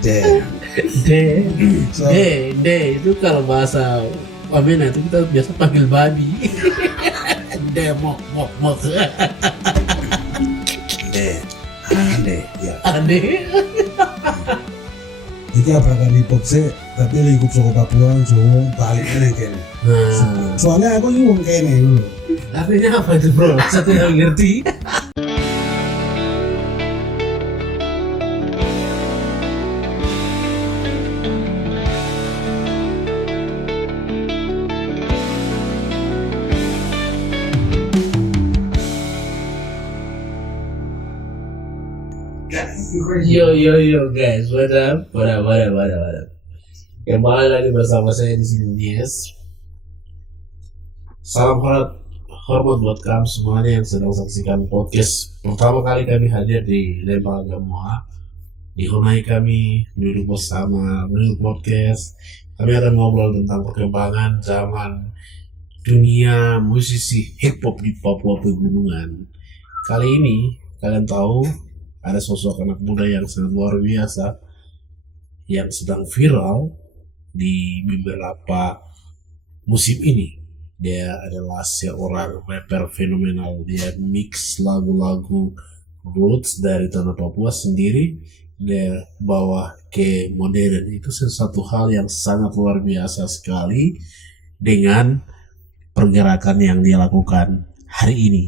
Damn. De itu kalau bahasa Wamena itu kita biasa panggil babi. De mok. Ande. Ya. Aneh. Iki abrakan hip hop sih, tapi lingkup saka Papua, Jawa, balik nang kene. Nah, Soalnya aku iki wong kene lho. artinya apa itu bro? Satu yang ngerti. Yo guys, what up? Kembali lagi bersama saya di sini Nies. Salam hormat buat kamu semuanya yang sedang saksikan podcast pertama kali kami hadir di Lembang Gamoa. Di Honai kami duduk bersama menurut podcast. Kami akan ngobrol tentang perkembangan zaman dunia musisi hip hop di Papua Pegunungan. Kali ini kalian tahu ada sosok anak muda yang sangat luar biasa yang sedang viral di beberapa musim ini. Dia adalah seorang rapper fenomenal. Dia mix lagu-lagu roots dari tanah Papua sendiri, dia bawa ke modern. Itu sesuatu hal yang sangat luar biasa sekali dengan pergerakan yang dia lakukan hari ini.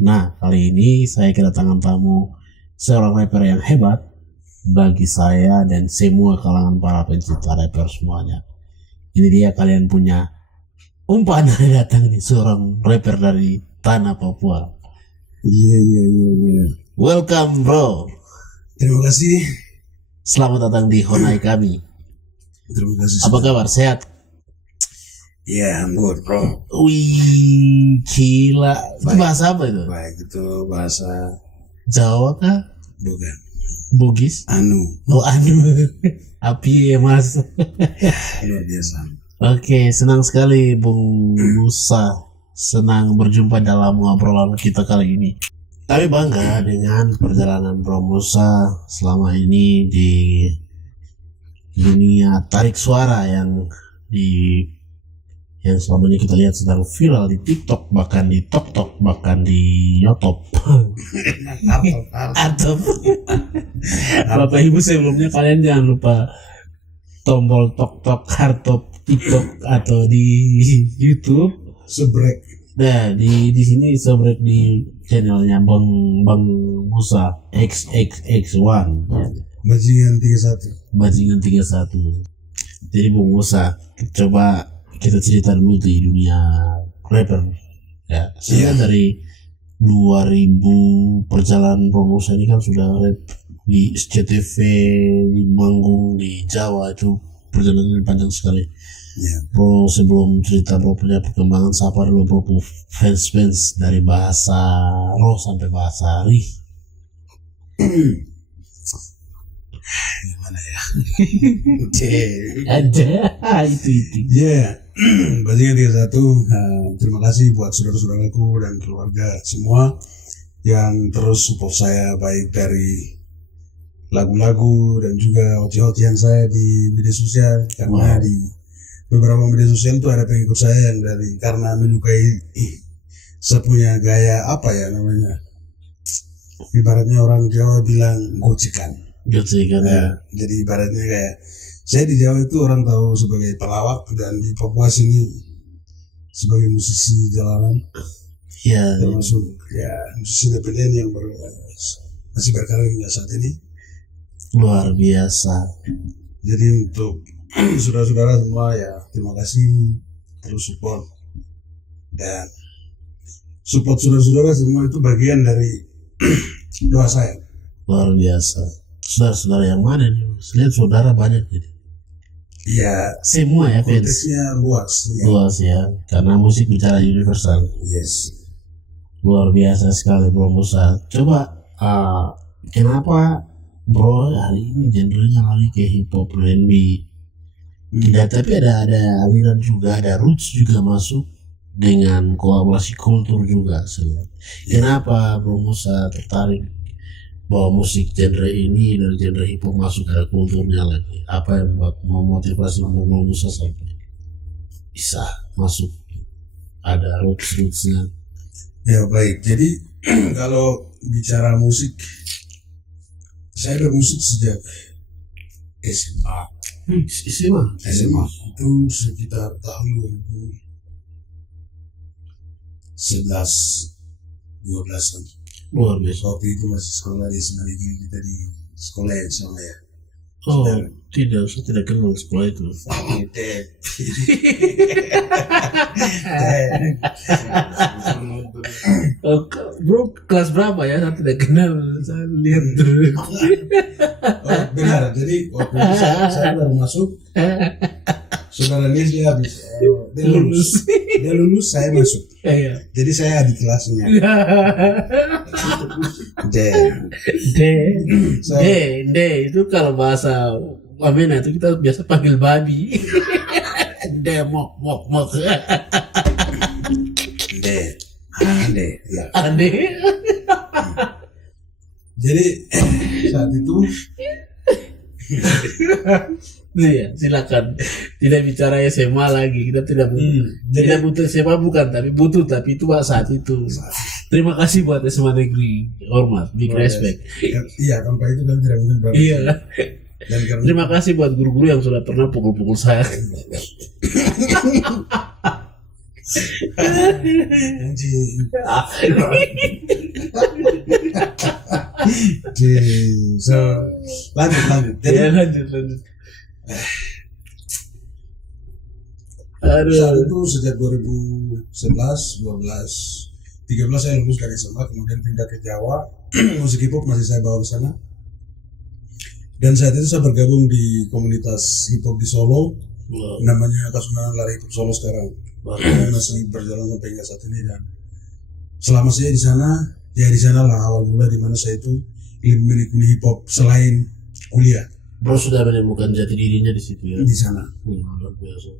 Nah, kali ini saya kedatangan tamu seorang rapper yang hebat bagi saya dan semua kalangan para pencinta rapper semuanya. Ini dia, kalian punya umpan datang nih, seorang rapper dari tanah Papua. Iya. Welcome bro. Terima kasih. Selamat datang di Honai kami. Terima kasih. Apa kabar? Sehat? Ya, I'm good, bro. Wih, gila. Itu bahasa apa itu? Baik, itu bahasa Jawa kah? bukan. Bugis? Anu, Oh, api ya mas. luar biasa. Oke, senang sekali Bung Musa. Senang berjumpa dalam ngobrolan kita kali ini. Kami bangga dengan perjalanan Bro Musa selama ini di dunia tarik suara yang selama ini kita lihat sedang viral di TikTok, bahkan di TokTok, bahkan di YouTube. Atau Bapak Ibu, sebelumnya kalian jangan lupa tombol TokTok, Hartop, TikTok atau di YouTube. Sebrek. Nah, di sini subrek di channelnya Bang Musa XXX1 ya. Bajingan 31. Jadi Bung Musa, coba kita cerita dulu di dunia rapper ya. Saya dari 2000 perjalanan Bro Musa ini kan sudah rap di SCTV, di manggung di Jawa, itu perjalanan panjang sekali. Ya. Bro, sebelum cerita Bro punya perkembangan, siapa dulu Bro fans dari bahasa roh sampai bahasa ri? Gimana ya? Ada itu. Ya, Bajingan 31. Terima kasih buat saudara-saudaraku dan keluarga semua yang terus support saya, baik dari lagu-lagu dan juga hoti-hotian saya di media sosial. Karena di beberapa media sosial itu ada pengikut saya yang karena menyukai saya punya gaya, apa ya namanya, ibaratnya orang Jawa bilang gocekan. Gocekan ya. Jadi ibaratnya kayak saya di Jawa itu orang tahu sebagai pelawak, dan di Papua sini sebagai musisi jalanan. Ya. Termasuk ya musisi independen yang masih berkarya hingga saat ini. Luar biasa. Jadi untuk saudara-saudara semua ya, terima kasih terus support, dan support saudara-saudara semua itu bagian dari doa saya. Luar biasa. Saudara-saudara yang mana nih? Lihat saudara banyak jadi. Iya, Semua ya fans. konteksnya luas. Ya. Luas ya, karena musik bicara universal. Yes. Luar biasa sekali Bro Musa. Coba kenapa Bro hari ini genrenya lari ke hip hop, R&B? Tidak, tapi ada aliran juga, ada roots juga masuk dengan kolaborasi kultur juga. Kenapa Bro Musa tertarik bawa musik genre ini dari genre hip hop masuk ke kulturnya lagi? Apa yang memotivasi Bro Musa sampai bisa masuk ada rootsnya? Ya baik, jadi kalau bicara musik, saya bermusik sejak SMA. SMA itu sekitar tahun 2011 12-an. Luar biasa. Waktu itu masih sekolah di Semarang, kita di sekolah yang sama ya. Oh tidak, saya tidak kenal sekolah itu. Oh, bro kelas berapa ya? Saya tidak kenal, saya lihat dulu. Oh, benar, jadi waktu itu saya baru masuk, saudara Nis dia habis, dia lulus, saya masuk. Iya. Jadi saya di kelasnya. D itu kalau bahasa Wamena itu kita biasa panggil babi. D mok. Ande, ya. Ande. Jadi saat itu Iya, silakan. Tidak bicara SMA lagi. Kita tidak tidak butuh SMA bukan, tapi butuh, tapi itu saat itu. Terima kasih buat SMA negeri. Hormat, big respect. Iya, tanpa itu kan tidak mungkin berarti. Iya. Dan karena Terima kasih buat guru-guru yang sudah pernah pukul-pukul saya. so lanjut. Jadi Ya, lanjut. saat Aduh. itu sejak 2011, 12, 13 saya lulus dari SMA, kemudian pindah ke Jawa. Musik hip hop masih saya bawa ke sana. Dan saat itu saya bergabung di komunitas hip hop di Solo, namanya Kasunanan Lari Hip Hop Solo sekarang. Yang masih berjalan sampai hingga saat ini. Dan selama saya di sana, ya di sana lah awal mula di mana saya itu ingin menikmati hip hop selain kuliah. Bro sudah menemukan jati dirinya di situ ya. Di sana. Luar biasa.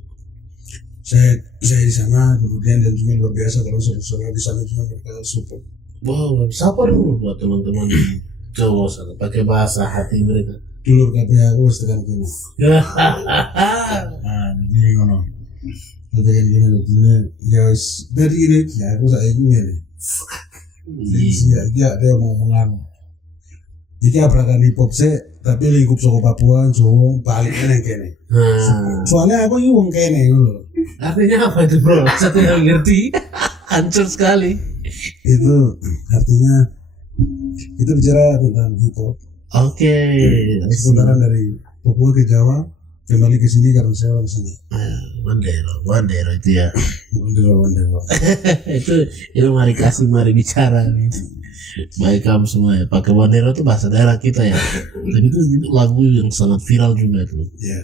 Saya di sana, kemudian dan juga luar biasa kalau saudara di sana juga mereka support. Wow, siapa dulu buat teman-teman di Jawa sana pakai bahasa hati mereka. Dulur kabeh aku wis tekan kene. Jadi ngono. Tekan kene ya wis dari ini ya aku saiki ngene. Iya, dia ngomongan. Iki abrakan hip hop sih, tapi lingkup saka Papua, Jawa, balik nang kene. Soalnya aku iki wong kene ngono. Artinya apa itu bro? Saya tidak ngerti. Hancur sekali. Itu artinya itu bicara tentang hip hop. Oke. Sementara dari Papua ke Jawa kembali ke sini karena saya orang sini. Wandero itu ya. Wandero. itu mari bicara. Baik kamu semua ya. Pakai Wandero itu bahasa daerah kita ya. Dan itu lagu yang sangat viral juga itu. Ya.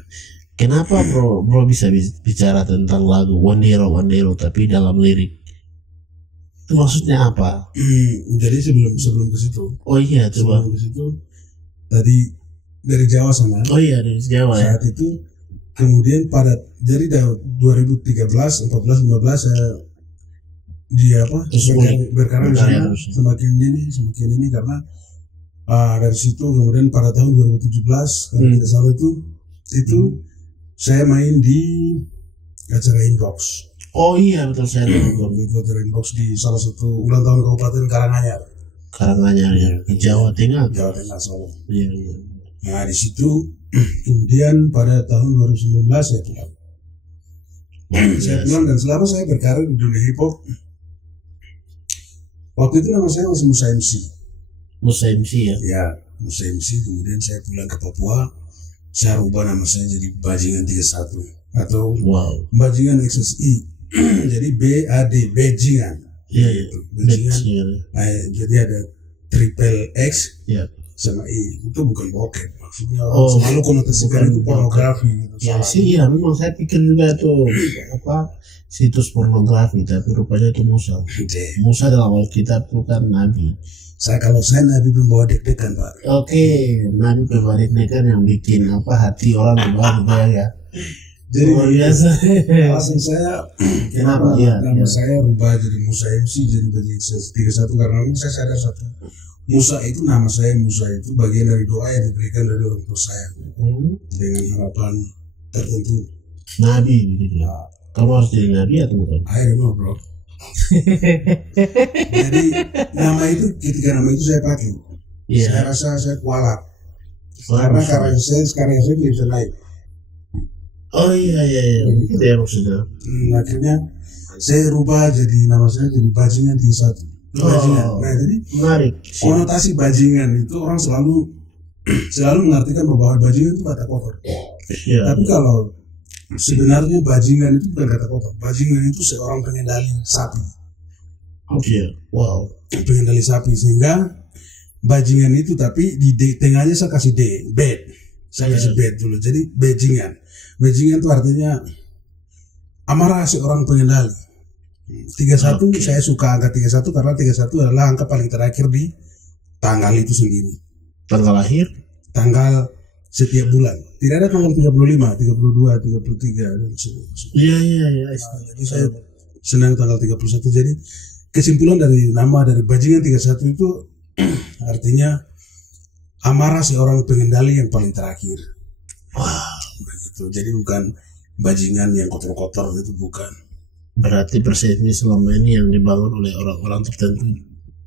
Kenapa bro bisa bicara tentang lagu Wandero tapi dalam lirik? Itu maksudnya apa? Jadi sebelum ke situ. Oh iya coba. Sebelum ke situ tadi dari Jawa sana. Oh iya dari Jawa ya. Saat itu kemudian jadi 2013, 14, 15 saya berkarya di sana semakin ini karena dari situ kemudian pada tahun 2017 kalau tidak salah itu saya main di acara Inbox. Oh iya betul saya nonton Itu acara Inbox di salah satu ulang tahun Kabupaten Karanganyar ya di Jawa Tengah. Solo. Iya. Nah di situ kemudian pada tahun 2019 saya pulang. Saya pulang dan selama saya berkarir di dunia hip hop, waktu itu nama saya masih Musa MC. Musa MC ya? Ya, Musa MC. Kemudian saya pulang ke Papua, saya rubah nama saya jadi Bajingan 31 atau Bajingan XSI. Jadi BAD, Bajingan. Iya, Bajingan. Jadi ada triple X ya. Sama I. Itu bukan bokep. Maksudnya selalu konotasikan itu pornografi. Gitu, ya sih, ya memang saya pikir juga tuh situs pornografi, tapi rupanya itu Musa. Musa dalam Alkitab bukan Nabi. Kalau saya Nabi pembawa deg-degan Pak. Oke, Nabi pembawa deg-degan yang bikin hati orang berubah ya. Jadi biasa. Alasan saya kenapa nama saya rubah jadi Musa MC jadi Bajingan 31 karena saya sadar satu Musa itu, nama saya Musa itu bagian dari doa yang diberikan dari orang tua saya dengan harapan tertentu. Nabi gitu. Kamu harus jadi nabi atau bukan? I don't know bro. Jadi nama itu, ketika nama itu saya pakai, saya rasa saya kualat. Karena karya saya tidak bisa naik. Oh iya, itu ya maksudnya. Akhirnya saya rubah jadi nama saya jadi Bajingan 31. Bajingan. Nah jadi menarik. Konotasi bajingan itu orang selalu mengartikan bahwa bajingan itu kata kotor. Tapi kalau sebenarnya bajingan itu bukan kata kotor. Bajingan itu seorang pengendali sapi. Wow. Pengendali sapi, sehingga bajingan itu, tapi di tengahnya saya kasih bed. Saya kasih bed dulu. Jadi bajingan. Bajingan itu artinya amarah seorang pengendali. 31 saya suka angka 31 karena 31 adalah angka paling terakhir di tanggal itu sendiri. Tanggal lahir? Tanggal setiap bulan. Tidak ada tanggal 35, 32, 33 dan sebagainya. Iya. Jadi saya senang tanggal 31. Jadi kesimpulan dari nama dari Bajingan 31 itu artinya amarah seorang pengendali yang paling terakhir. Wow. Begitu. Jadi bukan bajingan yang kotor-kotor, itu bukan. Berarti persepsi selama ini yang dibangun oleh orang-orang tertentu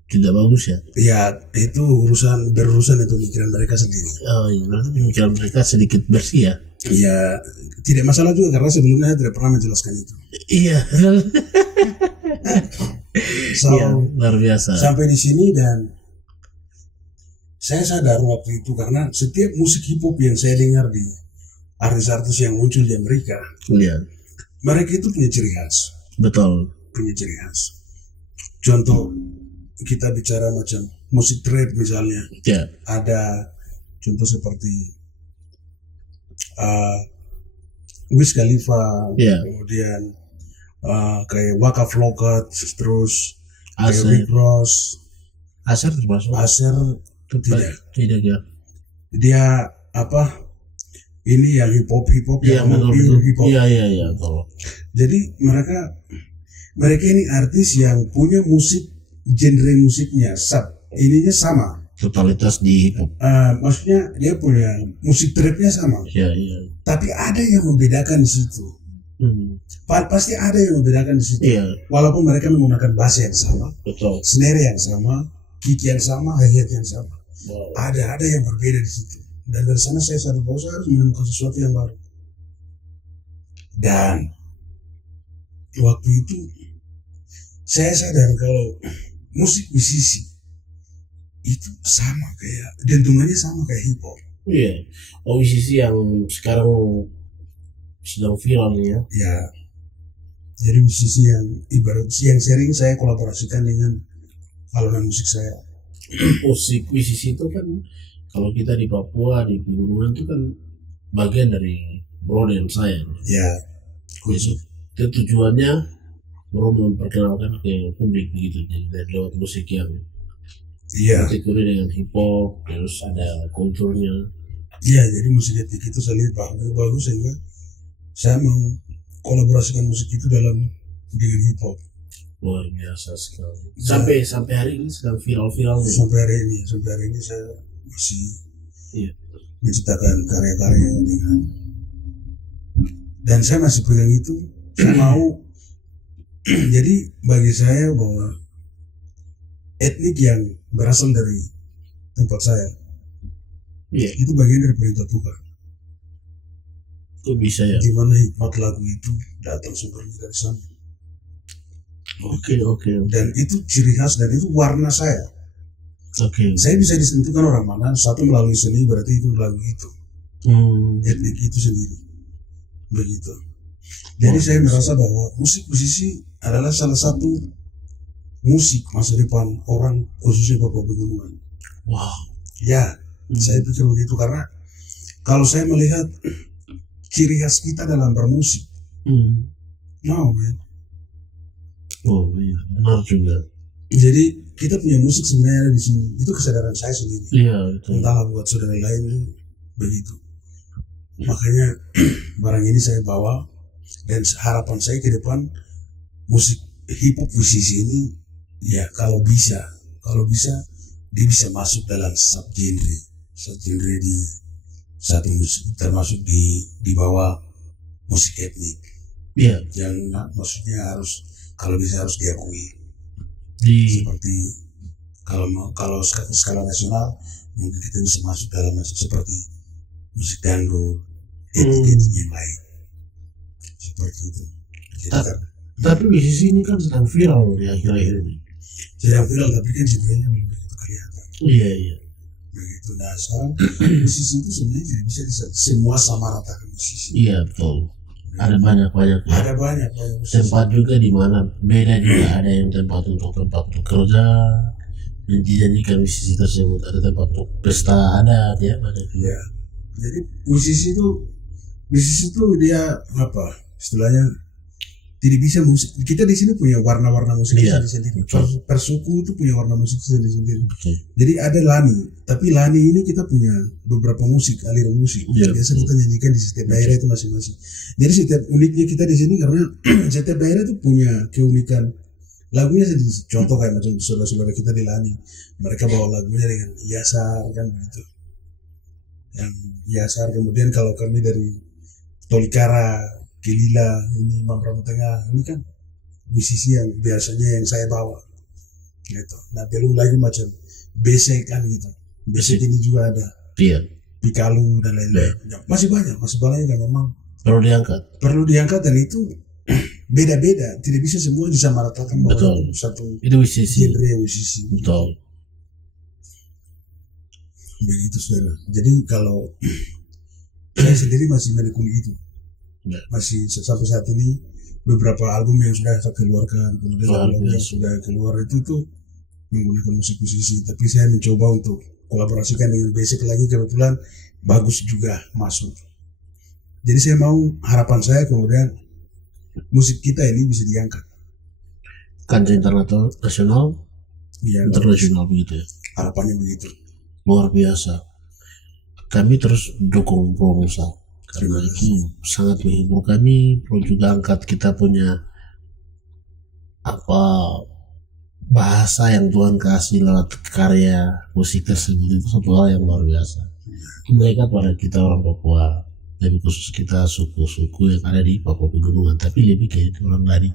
tidak bagus ya? Ya itu berurusan itu pikiran mereka sendiri. Oh iya, berarti pemikiran mereka sedikit bersih ya? Ya tidak masalah juga karena sebelumnya saya tidak pernah menjelaskan itu. Iya. Ya, luar biasa. Sampai di sini dan saya sadar waktu itu karena setiap musik hip hop yang saya dengar di artis-artis yang muncul di Amerika, mereka itu punya ciri khas. Betul. Punya ciri khas. Contoh, kita bicara macam musik trap misalnya. Ada contoh seperti Wiz Khalifa, kemudian kayak Waka Flocka, terus kayak Rick Ross. Asher termasuk? Asher tidak ya. Dia apa? Ini yang hip hop yang betul. Hip hop. Iya. Jadi mereka ini artis yang punya genre musiknya ininya sama. Totalitas di hip hop. Maksudnya dia punya musik trapnya sama. Iya. Tapi ada yang membedakan di situ. Pasti ada yang membedakan di situ. Iya. Walaupun mereka menggunakan bass yang sama, betul. Snare yang sama, kick yang sama, hi-hat yang sama. Wow. Ada yang berbeda di situ. Dan dari sana saya sadar bahwa saya harus menemukan sesuatu yang baru. Dan waktu itu saya sadar kalau musik musisi itu sama kayak dentungannya sama kayak hip hop. Iya. musisi yang sekarang sedang viral ya. Ya. Jadi musisi yang ibarat yang sering saya kolaborasikan dengan alunan musik saya. Musisi itu kan kalau kita di Papua di pegunungan itu kan bagian dari broadband saya. Ya. Itu tujuannya mau memperkenalkan ke publik begitu, jadi dari lewat musik yang kategori dengan hip hop, terus ada kulturnya. Iya, jadi musik etnik itu saya lihat bagus sehingga saya mau kolaborasikan musik itu dengan hip hop. Luar biasa sekali. Sampai hari ini sedang viral. Sampai hari ini saya masih menciptakan karya-karya dengan, dan saya masih pegang itu. Saya mau jadi bagi saya bahwa etnik yang berasal dari tempat saya itu bagian dari perintah Tuhan. Itu bisa ya. Gimana hikmat lagu itu datang sumbernya dari sana. Oke. Dan itu ciri khas dan itu warna saya. Saya bisa ditentukan orang mana. Satu melalui seni, berarti itu lagu itu. Etnik itu sendiri. Begitu. Jadi saya merasa bahwa musisi adalah salah satu musik masa depan orang khususnya Papua Pegunungan. Wow. Ya, saya pikir begitu karena kalau saya melihat ciri khas kita dalam bermusik, Oh iya, benar juga. Jadi kita punya musik sebenarnya di sini. Itu kesadaran saya sendiri. Iya. Entahlah buat saudara lain begitu. Makanya barang ini saya bawa dan harapan saya ke depan musik hip hop musisi ini ya kalau bisa dia bisa masuk dalam sub genre di satu musik, termasuk di bawah musik etnik. Iya. Yang maksudnya harus kalau bisa harus diakui. Seperti kalau skala nasional mungkin kita bisa masuk dalam musik seperti musik dangdut, etnik yang lain seperti itu. Jadi Tapi musisi ini kan sedang viral di akhir-akhir ini. sedang viral tapi kan sebenarnya belum begitu kelihatan. Iya. Begitu. Nah sekarang musisi itu sebenarnya tidak bisa semua sama rata musisi. Iya betul. Ada banyak ya. Ada banyak musisi. Tempat juga di mana beda juga, ada yang tempat untuk kerja dan dijadikan musisi tersebut, ada tempat untuk pesta adat ya banyak juga. Ya. Jadi musisi itu dia apa istilahnya tidak bisa musik. Kita di sini punya warna-warna musik sendiri. Per suku itu punya warna musik sendiri. Jadi ada lani, tapi lani ini kita punya beberapa aliran musik yang biasa kita nyanyikan di setiap daerah itu masing-masing. Jadi setiap uniknya kita di sini karena setiap daerah itu punya keunikan lagunya sendiri. Contoh kayak macam saudara-saudara kita di lani, mereka bawa lagunya dengan yasar kan begitu. Yang yasar, kemudian kalau kami dari Tolikara, Kelila, ini Imam Pramu Tengah, ini kan musisi yang biasanya yang saya bawa gitu. Nah belum lagi macam besek kan gitu, besek ini juga ada, pikalu dan lain-lain. Masih banyak dan memang perlu diangkat dan itu beda-beda, tidak bisa semua disamaratakan bahwa satu itu genre musisi. Betul. Begitu saudara. Jadi kalau saya sendiri masih menekuni itu. Masih sampai saat ini beberapa album yang sudah saya keluarkan, kemudian album yang sudah keluar itu tuh menggunakan musik musisi, tapi saya mencoba untuk kolaborasikan dengan basic lagi, kebetulan bagus juga masuk. Jadi saya mau, harapan saya kemudian musik kita ini bisa diangkat kancah internasional begitu ya, harapannya begitu. Luar biasa, kami terus dukung Promusa karena itu sangat menghibur kami. Perlu juga angkat kita punya bahasa yang Tuhan kasih lewat karya musik tersebut, itu satu hal yang luar biasa. Mereka pada kita orang Papua, lebih khusus kita suku-suku yang ada di Papua Pegunungan, tapi lebih kayak orang dari.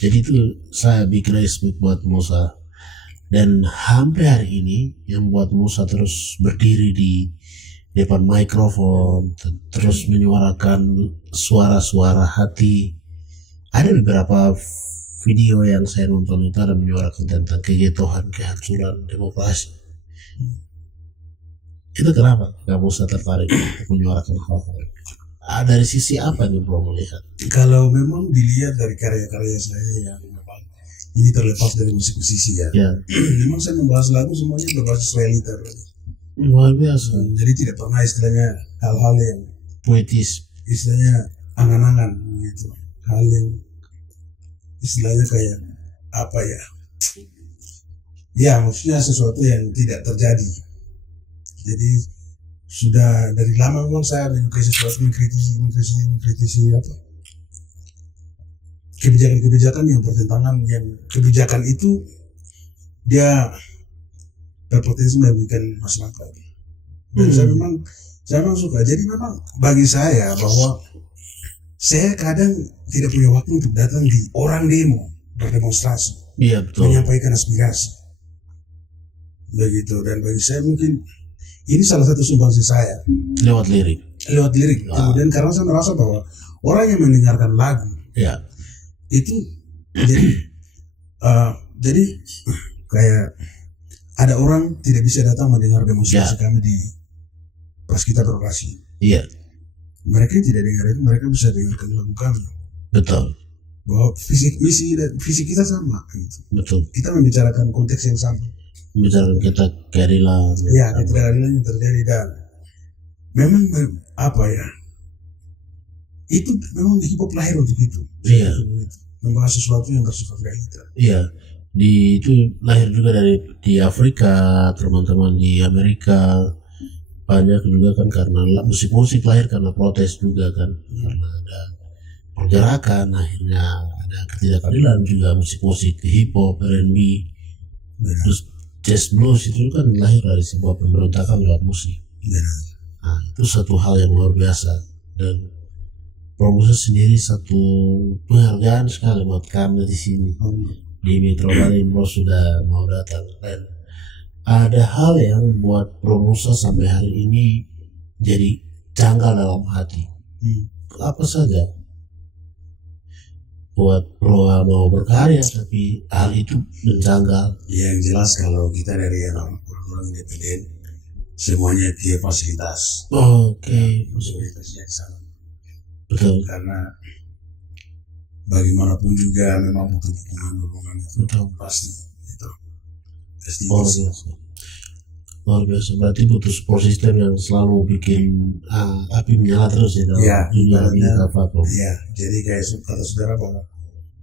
Jadi itu saya big respect buat Musa, dan sampai hari ini yang buat Musa terus berdiri di depan mikrofon, terus menyuarakan suara-suara hati. Ada beberapa video yang saya nonton itu ada menyuarakan tentang kejatuhan, kehancuran demokrasi. Itu kenapa kamu tertarik menyuarakan hal-hal? Dari sisi apa nih bro melihat? Kalau memang dilihat dari karya-karya saya yang memang ini terlepas dari musik-musisi ya. Memang saya membahas lagu semuanya berbasis realita. Luar biasa. Jadi tidak pernah istilahnya hal-hal yang puitis, istilahnya angan-angan gitu, hal yang istilahnya kayak apa ya maksudnya sesuatu yang tidak terjadi. Jadi sudah dari lama memang saya menyukai sesuatu, mengkritisi kebijakan-kebijakan yang bertentangan, yang kebijakan itu dia berpotensi merugikan masyarakat. Dan saya memang suka. Jadi memang bagi saya bahwa saya kadang tidak punya waktu untuk datang di orang demo berdemonstrasi, menyampaikan aspirasi begitu. Dan bagi saya mungkin ini salah satu sumbangsi saya lewat lirik. Kemudian karena saya merasa bahwa orang yang mendengarkan lagu itu jadi kayak ada orang tidak bisa datang mendengar demonstrasi kami di pas kita berorasi. Mereka tidak dengar itu, mereka bisa dengarkan lagu kami. Betul. Bahwa visi kita sama. Gitu. Betul. Kita membicarakan konteks yang sama. Membicarakan kita keadilan. Keadilan yang terjadi dan memang itu memang hip hop lahir untuk itu. Membahas sesuatu yang bersifat realita. Itu lahir juga di Afrika, teman-teman di Amerika banyak juga kan, karena musik-musik lahir karena protes juga kan, karena ada pergerakan, akhirnya ada ketidakadilan juga musik-musik hip hop, R&B, terus jazz blues itu kan lahir dari sebuah pemberontakan lewat musik. Benar. Nah, itu satu hal yang luar biasa, dan Promusa sendiri satu penghargaan sekali buat kami di sini di Metro Bali. Bro sudah mau datang, dan ada hal yang buat Promusa sampai hari ini jadi janggal dalam hati. Apa saja buat Bro mau berkarya tapi hal itu menjanggal. Yang jelas kalau kita dari orang independen semuanya dia fasilitas. Oke. Fasilitasnya di sana. Betul. Karena bagaimanapun juga memang butuh dukungan itu pasti itu. Luar biasa. Luar biasa. Berarti butuh support system yang selalu bikin api menyala terus ya dalam dunia platform. Iya. Jadi kayak kata saudara bahwa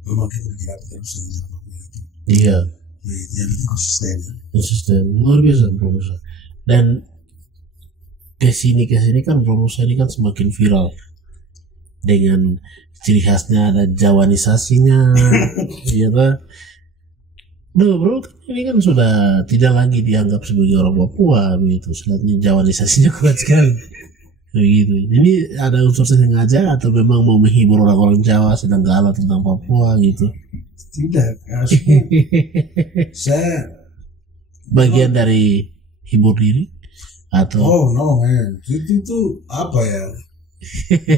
memang kita bergerak terus dengan apapun itu. Iya. Yang itu konsisten. Luar biasa Promusa. Dan kesini kan Promusa ini kan semakin viral dengan ciri khasnya ada Jawanisasinya. Iya kan? Bro, ini kan sudah tidak lagi dianggap sebagai orang Papua begitu. Sebenarnya Jawanisasinya kuat sekali. Begitu. Ini ada unsur sengaja atau memang mau menghibur orang-orang Jawa sedang galau tentang Papua gitu? Tidak. Saya bagian dari hibur diri atau? Oh no man, itu tuh apa ya?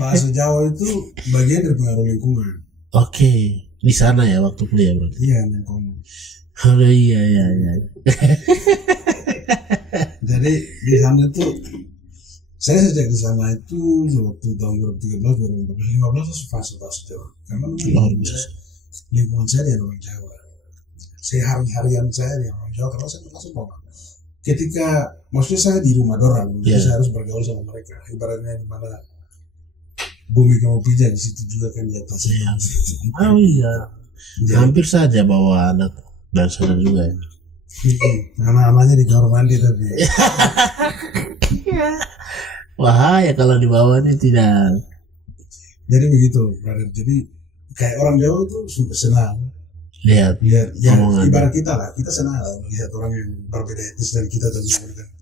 Bahasa Jawa itu bagian dari pengaruh lingkungan. Oke, di sana ya waktu kuliah berarti. Iya, lingkungan. Oh iya. Jadi di sana itu saya sejak di sana itu waktu tahun 2013, 2015 saya fase Jawa. Karena lingkungan saya di orang Jawa. Saya harian saya di orang Jawa karena saya merasa bahwa ketika maksudnya saya di rumah dorang, jadi saya harus bergaul sama mereka. Ibaratnya di mana bumi kamu pijak di situ juga kan di atas. Oh iya. Hampir saja bawa anak dan sana juga ya. Anak-anaknya di kamar mandi tapi. Wahaya kalau dibawa ini tidak. Jadi begitu, brother. Jadi kayak orang Jawa itu sudah senang lihat ya, ibarat kita lah, kita senang lihat orang yang berbeda etnis dari kita dan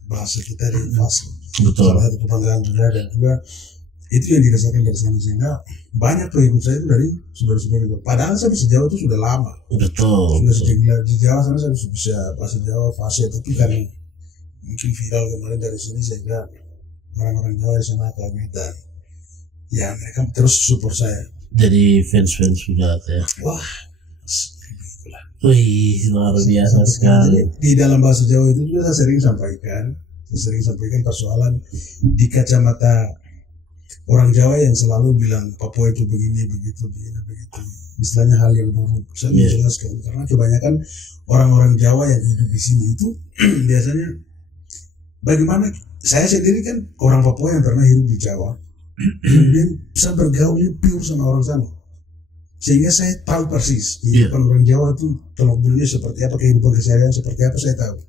bahasa kita di fase. Betul. Salah satu kebanggaan juga, dan juga itu yang dirasakan dari sana, sehingga banyak pengikut saya itu dari saudara-saudara juga. Padahal saya bisa Jawa itu sudah lama. Betul. Sudah sejak di Jawa sana saya bisa bahasa Jawa fase, tapi kan mungkin viral kemarin dari sini sehingga orang-orang Jawa di sana kagetan. Ya mereka terus support saya. Jadi fans sudah ya. Wah, begitulah. Wih, luar biasa sekali. Di dalam bahasa Jawa itu juga saya sering sampaikan persoalan di kacamata orang Jawa yang selalu bilang Papua itu begini, begitu. Istilahnya hal yang buruk. Saya menjelaskan karena kebanyakan orang-orang Jawa yang hidup di sini itu biasanya bagaimana saya sendiri kan orang Papua yang pernah hidup di Jawa. Kemudian bisa bergaulnya pure sama orang sana, sehingga saya tahu persis kehidupan orang Jawa itu teluk-beluknya seperti apa, kehidupan keseharian seperti apa saya tahu.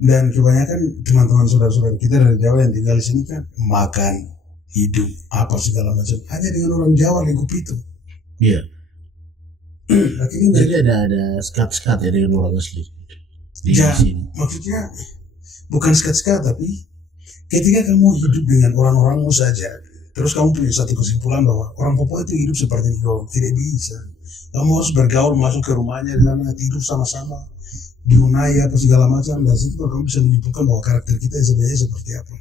Dan kebanyakan teman-teman saudara-saudara kita dari Jawa yang tinggal di sini kan makan, hidup, apa segala macam hanya dengan orang Jawa lingkup itu. Iya. Jadi ada sekat-sekat ya dengan orang asli di sini. Maksudnya bukan sekat-sekat, tapi ketika kamu hidup dengan orang-orangmu saja, terus kamu punya satu kesimpulan bahwa orang Papua itu hidup seperti itu, tidak bisa. Kamu harus bergaul, masuk ke rumahnya, di sana tidur sama-sama, dihunai apa segala macam, dan situ kamu bisa menyimpulkan bahwa karakter kita sebenarnya seperti apa.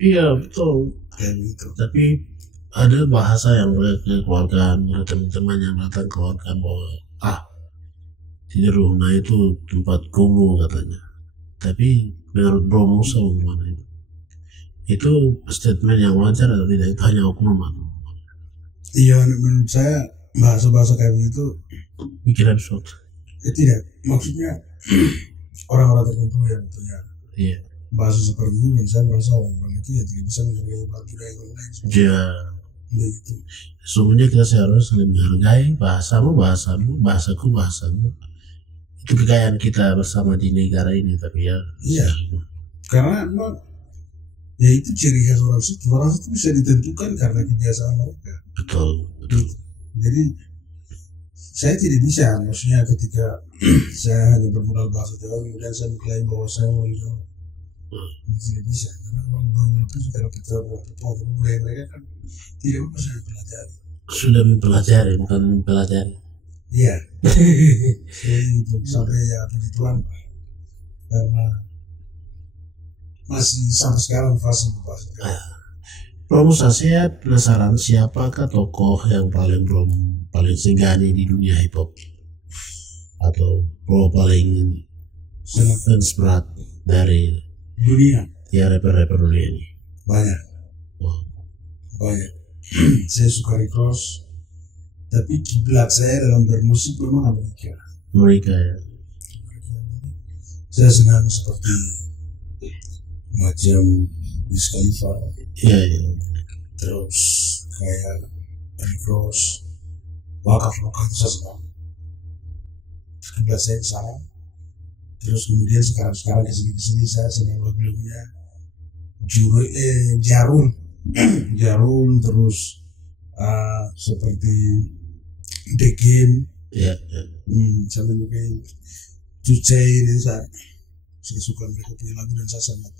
Iya betul. Kayak gitu. Tapi ada bahasa yang ke keluarga, teman-teman yang datang ke keluarga bahwa tidur rumah itu tempat kumuh katanya. Tapi menurut Bro Musa bagaimana itu? Itu statement yang wajar atau tidak? Itu hanya oknum atau? Iya, menurut saya bahasa-bahasa kayak begitu pikiran absurd. Tidak, maksudnya orang-orang tertentu yang punya bahasa seperti itu, dan saya merasa orang itu ya tidak bisa menghargai budaya orang lain. Ya. Begitu. Sesungguhnya kita seharusnya saling menghargai bahasamu, bahasaku. Itu kekayaan kita bersama di negara ini, tapi ya. Iya. Karena memang ya itu ciri khas orang situ. Orang situ bisa ditentukan karena kebiasaan mereka. Betul. Jadi saya tidak bisa, maksudnya ketika saya hanya bermodal bahasa Jawa kemudian saya mengklaim bahwa saya orang Jawa, tidak bisa karena orang itu sudah kita budaya mereka kan tidak bisa dipelajari. Sudah mempelajari bukan mempelajari. Iya. Itu sampai ya begituan karena masih sampai sekarang fase bahasa Jawa. Bro Musa, saya penasaran siapakah tokoh yang paling singgani di dunia hip hop atau bro paling fans berat dari Dunia ya rapper dunia ini? banyak. Wow. Banyak. Saya suka Rick Ross, tapi kiblat saya dalam bermusik memang Amerika. Mereka ya. Saya senang seperti macam Wiz Khalifa, Iya, iya. terus kayak Rick Ross, wakaf itu saya senang. Kiblat saya ke sana. Terus kemudian sekarang kesini saya senang lagu-lagunya Jarul terus seperti The Game, Iya, iya. sampai mungkin Cucai ini saya suka mereka punya lagu dan saya sangat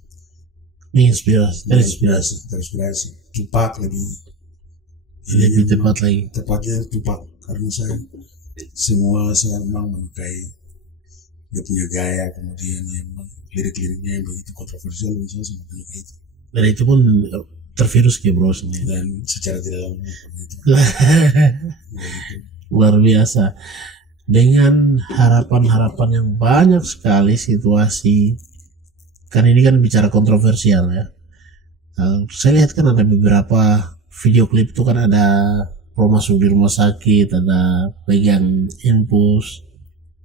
terinspirasi. Tupac lebih tepatnya Tupac karena saya memang menyukai dia punya gaya, kemudian lirik-liriknya yang begitu kontroversial dan saya sangat menyukai itu. Dan itu pun tervirus ke bro sendiri. Dan secara tidak langsung begitu. Luar biasa. Dengan harapan-harapan yang banyak sekali situasi, kan ini kan bicara kontroversial ya. Saya lihat kan ada beberapa video klip itu kan ada pro masuk di rumah sakit, ada pegang infus.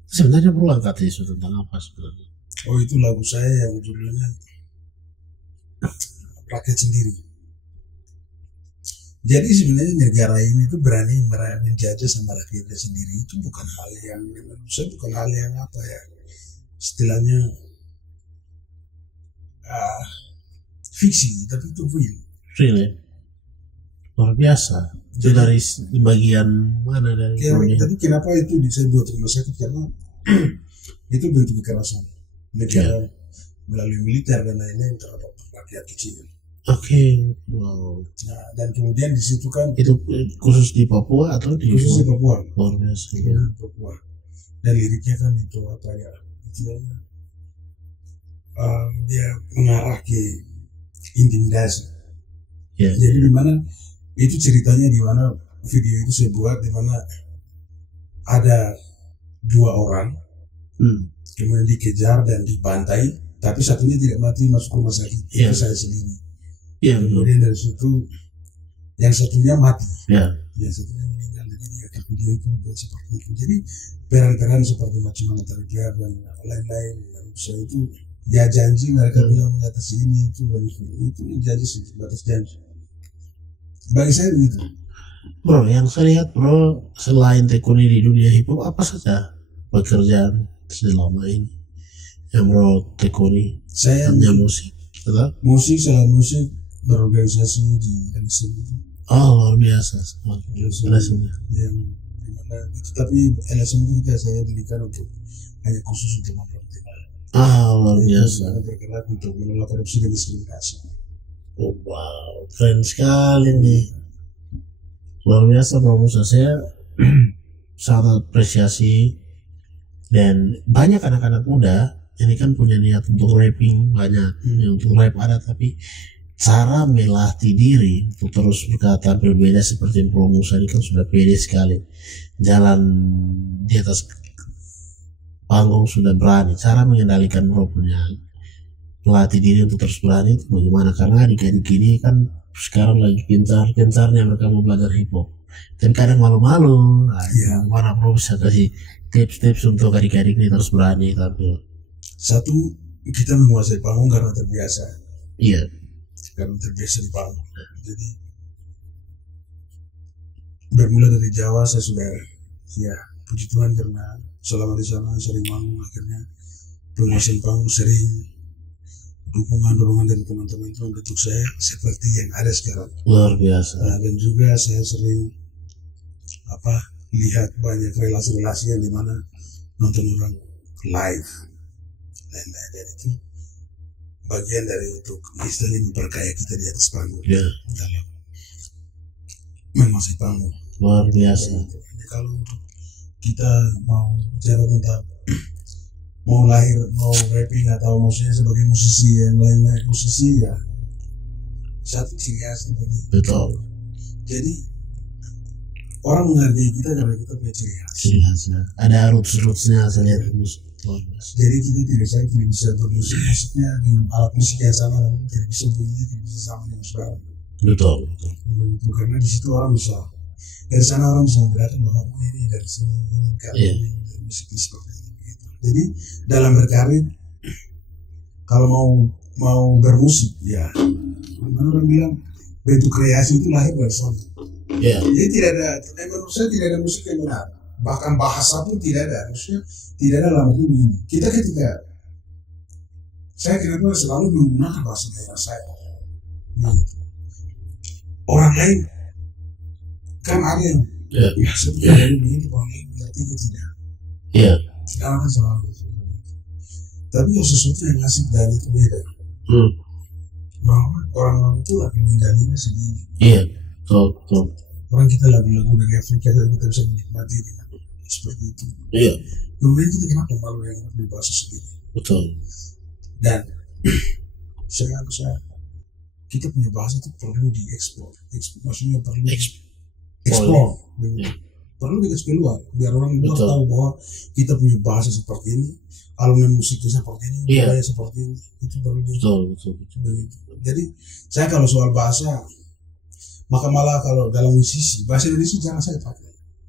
Sebenarnya perlu angkat isu tentang apa sebenarnya? Oh, itu lagu saya yang judulnya Rakyat Sendiri. Jadi sebenarnya negara ini itu berani menjajah sama rakyatnya sendiri, itu bukan hal yang menurut saya bukan hal yang apa ya istilahnya fiksi, tapi itu real. Really? Luar biasa. Itu dari bagian mana dari tapi kenapa itu saya buat rumah sakit karena itu bentuk kekerasan negara melalui militer dan lain-lain terhadap rakyat kecil. Oke. Wow. Nah, dan kemudian di situ kan itu khusus di Papua atau di khusus di Papua. Luar biasa. Ya. Papua. Dan liriknya kan itu apa ya? Istilahnya dia mengarah ke intimidasi. Ya. Jadi di mana itu ceritanya di mana video itu saya buat di mana ada 2 orang kemudian dikejar dan dibantai, tapi satunya tidak mati masuk rumah sakit. Itu saya sendiri. Iya, kemudian dari situ yang satunya mati. Ya. Yang satunya meninggal. Jadi video itu buat seperti itu. Jadi peran-peran seperti macam Anatalia dan lain-lain saya itu dia janji mereka bilang mengatasi ini itu janji sebatas janji. Bagi saya begitu. Bro, yang saya lihat bro, selain tekuni di dunia hip hop, apa saja pekerjaan selama ini yang bro tekuni? Saya hanya musik, betul? Musik, selain musik berorganisasi di LSM itu. Oh, luar biasa. LSM yang dimana itu, tapi LSM itu tidak saya dirikan untuk hanya khusus untuk memperhatikan. Luar biasa. Bergerak untuk menolak korupsi dan diskriminasi. Oh, wow, keren sekali nih. Luar biasa Bro Musa, saya sangat apresiasi. Dan banyak anak-anak muda ini kan punya niat untuk rapping, banyak untuk rap ada, tapi cara melatih diri untuk terus berkata berbeda seperti Bro Musa ini kan sudah pede sekali, jalan di atas panggung sudah berani. Cara mengendalikan Bro punya melatih diri untuk terus berani itu bagaimana? Karena adik-adik ini kan sekarang lagi gencar-gencarnya mereka mau belajar hip hop, dan kadang malu-malu. Mana Bro bisa kasih tips-tips untuk adik-adik ini terus berani tampil? Satu, kita menguasai panggung karena terbiasa. Iya. Karena terbiasa di panggung. Jadi bermula dari Jawa saya sudah puji Tuhan karena selama di sana sering manggung, akhirnya penguasaan panggung sering dorongan dari teman-teman itu membentuk saya seperti yang ada sekarang. Luar biasa. Dan juga saya sering lihat banyak relasi-relasi yang dimana nonton orang live lain-lain, dan itu bagian dari untuk istilahnya memperkaya kita di atas panggung dalam menguasai panggung. Luar biasa. Jadi kalau untuk kita mau bicara tentang mau lahir, mau rapping atau maksudnya sebagai musisi yang lain-lain, musisi ya satu ciri khas ini. Betul. Jadi orang menghargai kita karena kita punya ciri khas. Ciri khasnya. Ada roots-rootsnya saya lihat musik. Jadi kita tidak bisa bermusik musiknya dengan alat musik yang sama, tidak bisa bunyinya tidak bisa sama dengan suara. Betul. Itu karena di situ orang bisa, dari sana orang bisa membedakan bahwa ini dari sini ini karena ini dari musik ini seperti ini. Gitu. Jadi dalam berkarir kalau mau bermusik ya, orang bilang bentuk kreasi itu lahir dari sana. Jadi tidak ada, menurut saya tidak ada musik yang benar. Bahkan bahasa pun tidak ada, maksudnya tidak ada dalam begini. Kita ketika saya kenapa selalu menggunakan bahasa daerah saya. Orang lain kan ada yang seperti dari begini, orang lain mengerti itu tidak. Sekarang kan selalu. Tapi yang sesuatu yang asik dari itu beda. Orang itu akan menggalinya sendiri. Betul. Orang kita lagu-lagu dari Afrika kita bisa menikmati seperti itu. Kemudian kita kenapa malu yang berbahasa sendiri? Betul. Dan saya kita punya bahasa itu perlu diekspor. Maksudnya perlu ekspor. Perlu dikasih keluar biar orang luar tahu bahwa kita punya bahasa seperti ini, alunan musiknya seperti ini, budaya seperti ini. Itu perlu betul. Jadi saya kalau soal bahasa, maka malah kalau dalam musisi bahasa Indonesia jangan saya pakai.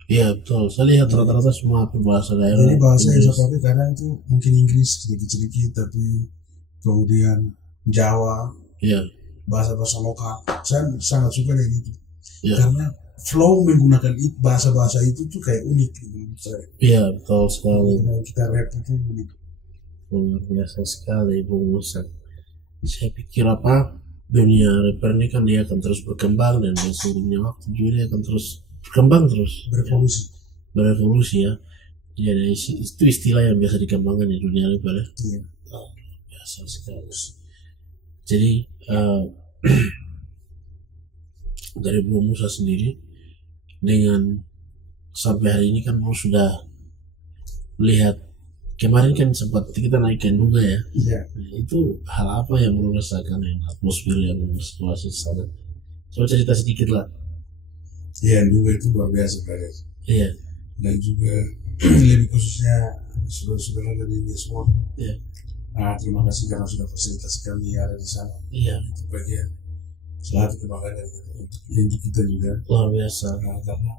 Betul. Saya lihat rata-rata semua bahasa daerah. Jadi bahasa yang saya pakai kadang itu mungkin Inggris sedikit-sedikit, tapi kemudian Jawa, bahasa-bahasa lokal. Saya sangat suka kayak gitu. Karena flow menggunakan bahasa-bahasa itu tuh kayak unik menurut saya. Betul sekali. Kita rap itu unik. Luar biasa sekali Bung Musa. Saya pikir dunia rapper ini kan dia akan terus berkembang, dan seiringnya waktu juga dia akan terus berkembang, terus berevolusi ya. Jadi itu istilah yang biasa dikembangkan di dunia rapper ya. Biasa sekali. Jadi dari Bung Musa sendiri dengan sampai hari ini kan sudah melihat, kemarin kan sempat kita naikkan juga ya. Itu hal apa yang merasakan yang atmosfer yang situasi sana? Coba cerita sedikit lah. Juga itu luar biasa brother. Dan juga lebih khususnya saudara dari India semua. Terima kasih karena sudah fasilitasi kami ada di sana. Itu bagian selalu kebanggaan untuk kita juga. Luar biasa. Karena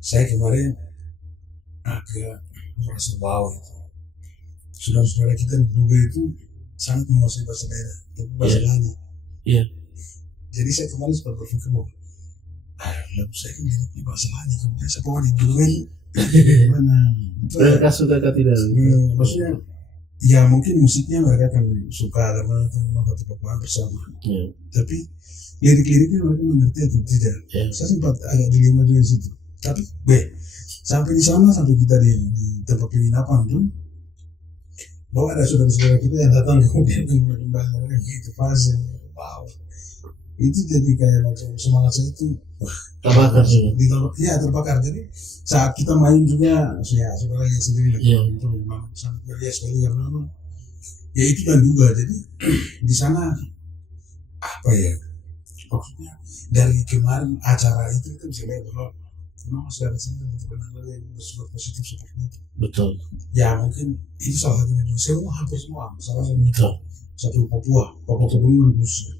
saya kemarin agak merasa bau itu. Saudara-saudara kita juga itu sangat menguasai bahasa daerah, tapi bahasa Lani. Jadi saya kemarin sempat berpikir bahwa saya kan di bahasa Lani, kemudian saya bawa di dulu gimana? Mereka sudah tidak. Maksudnya ya mungkin musiknya mereka akan suka karena itu memang satu papahan bersama. Tapi lirik-liriknya mereka mengerti atau tidak. Saya sempat agak dilema juga di situ. Tapi sampai di sana, sampai kita di tempat penginapan tuh, bahwa ada saudara-saudara kita yang datang kemudian mengembangkan gitu fase. Wow, itu jadi kayak macam semangat saya itu terbakar. Terbakar. Jadi saat kita main juga, saudara yang sendiri itu memang sangat berbeda sekali karena ya itu dan juga jadi di sana maksudnya dari kemarin acara itu kita bisa lihat bahwa memang masyarakat sana benar-benar yang bersifat positif seperti itu. Betul. Ya mungkin itu salah satu Indonesia, hampir semua salah satu Papua Pegunungan khususnya.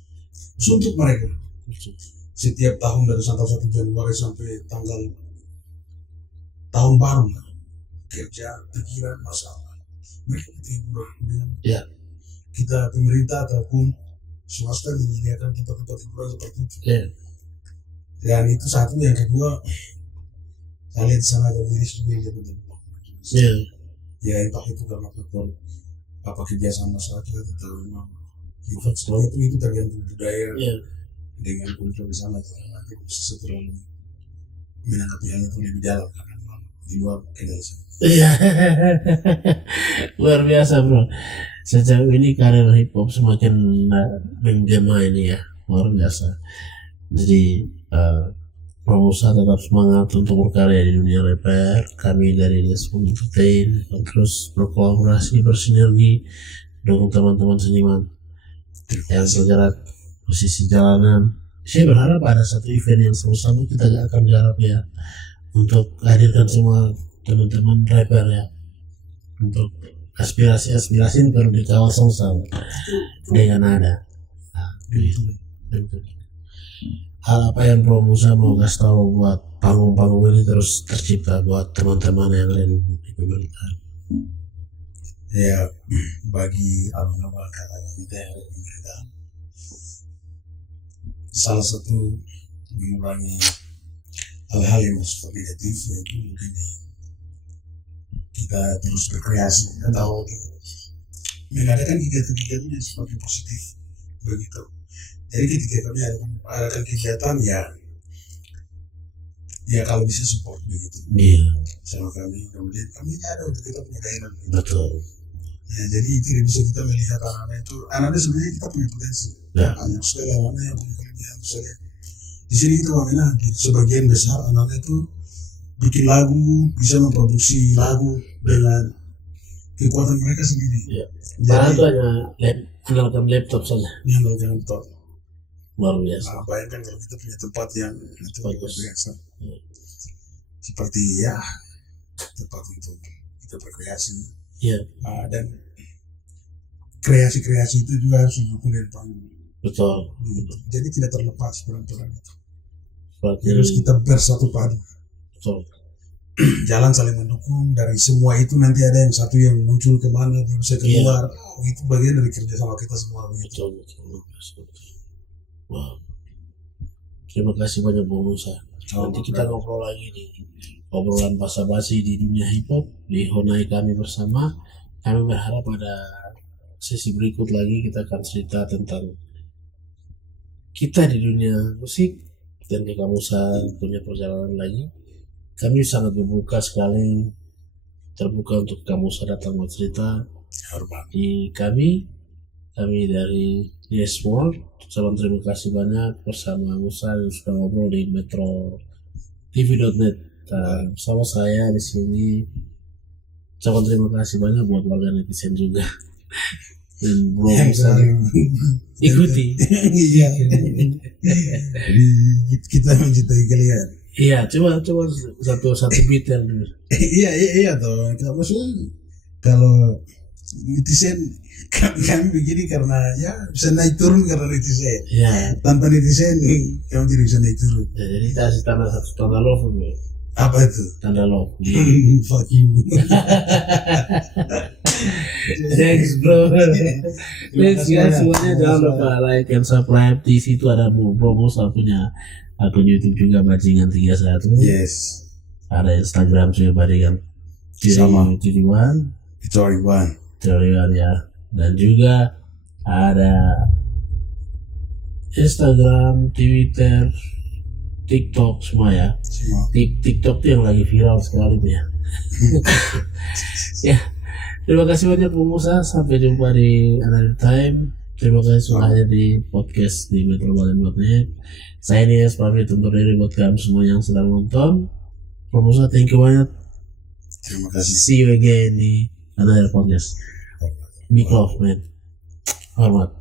Untuk mereka setiap tahun dari tanggal 1 Januari sampai tahun baru kerja, pikiran, masalah mereka hiburan dengan kita pemerintah ataupun swasta menyediakan tempat-tempat hiburan seperti itu. Dan itu satu. Yang kedua, saya lihat di sana ada miris juga yang teman-teman. Entah itu karena faktor kerjasama masyarakat atau memang itu tergantung budaya dengan kultur di sana. Nanti bisa terlalu menanggapi hal itu lebih dalam karena memang di luar kendali saya. Iya. Luar biasa bro. Sejauh ini karir hip hop semakin menggema ini ya, luar biasa. Jadi Romusa tetap semangat untuk berkarya di dunia rapper. Kami dari Lesmon Entertain terus berkolaborasi, bersinergi dengan teman-teman seniman yang bergerak posisi jalanan. Saya berharap ada satu event yang sama-sama kita akan garap ya, untuk hadirkan semua teman-teman rapper ya, untuk aspirasi-aspirasi ini perlu dikawal sama-sama dengan ada. Nah, gitu. Hal apa yang Romusa mau kasih tahu buat panggung-panggung ini terus tercipta buat teman-teman yang lain di pemerintahan? Ya, bagi abang-abang kata kita yang ada di pemerintahan, salah satu mengurangi hal-hal yang bersifat negatif, yaitu mungkin kita terus berkreasi atau mengadakan kegiatan-kegiatan yang sifatnya positif begitu. Jadi ketika kami adakan kegiatan ya kalau bisa support begitu. Iya. Sama kami, kemudian kami ada untuk kita punya daerah. Betul. Ya, jadi tidak bisa kita melihat anak-anak sebenarnya kita punya potensi. Ya. Banyak sekali anak yang punya kelebihan. Misalnya di sini kita wamena sebagian besar anak-anak itu bikin lagu, bisa memproduksi lagu dengan kekuatan mereka sendiri. Ya. Jadi itu hanya menggunakan laptop saja. mengandalkan laptop. Luar biasa. Nah, bayangkan kalau kita punya tempat yang itu Bagus. biasa. Ya. Seperti tempat untuk kita berkreasi. Iya. Dan kreasi-kreasi itu juga harus didukung dari panggung. Betul. Jadi tidak terlepas peran-peran itu. Berarti Terus kita bersatu padu. betul. Jalan saling mendukung, dari semua itu nanti ada yang satu yang muncul kemana dia bisa keluar. Itu bagian dari kerjasama kita semua. Betul. Wow. Terima kasih banyak Bung Musa. Nanti kita ngobrol lagi di obrolan basa-basi di dunia hip hop di Honai kami bersama. Kami berharap pada sesi berikut lagi kita akan cerita tentang kita di dunia musik dan Kak Musa punya perjalanan lagi. Kami sangat terbuka untuk Kak Musa datang bercerita di kami dari Yes World. Salam terima kasih banyak bersama Musa yang sudah ngobrol di Metro TV.net. Sama saya di sini. Salam terima kasih banyak buat warga netizen juga. Dan Bro Musa ikuti. Iya. Kita mencintai kalian. Iya, coba satu beat yang dulu. Iya toh. Maksudnya kalau netizen kami begini karena bisa naik turun karena netizen. Iya. Tanpa netizen kami tidak bisa naik turun. Ya, jadi kita kasih tanda love bro. Apa itu? Tanda love. Fuck you. Thanks bro. Thanks ya semuanya, jangan lupa like and subscribe. Di situ ada Bro Musa punya akun YouTube juga Bajingan 31. Yes. Ada Instagram juga Bajingan Sama. 31. Toriwan ya. Dan juga ada Instagram, Twitter, TikTok semua ya. TikTok tuh yang lagi viral sekali tuh ya. Ya. Terima kasih banyak Bung Musa. Sampai jumpa di another time. Terima kasih semuanya di podcast di metrobalen.net. Saya Nias pamit undur diri buat kamu semua yang sedang nonton. Bung Musa, thank you banyak. Terima kasih. See you again di another podcast. Big love man. Hormat.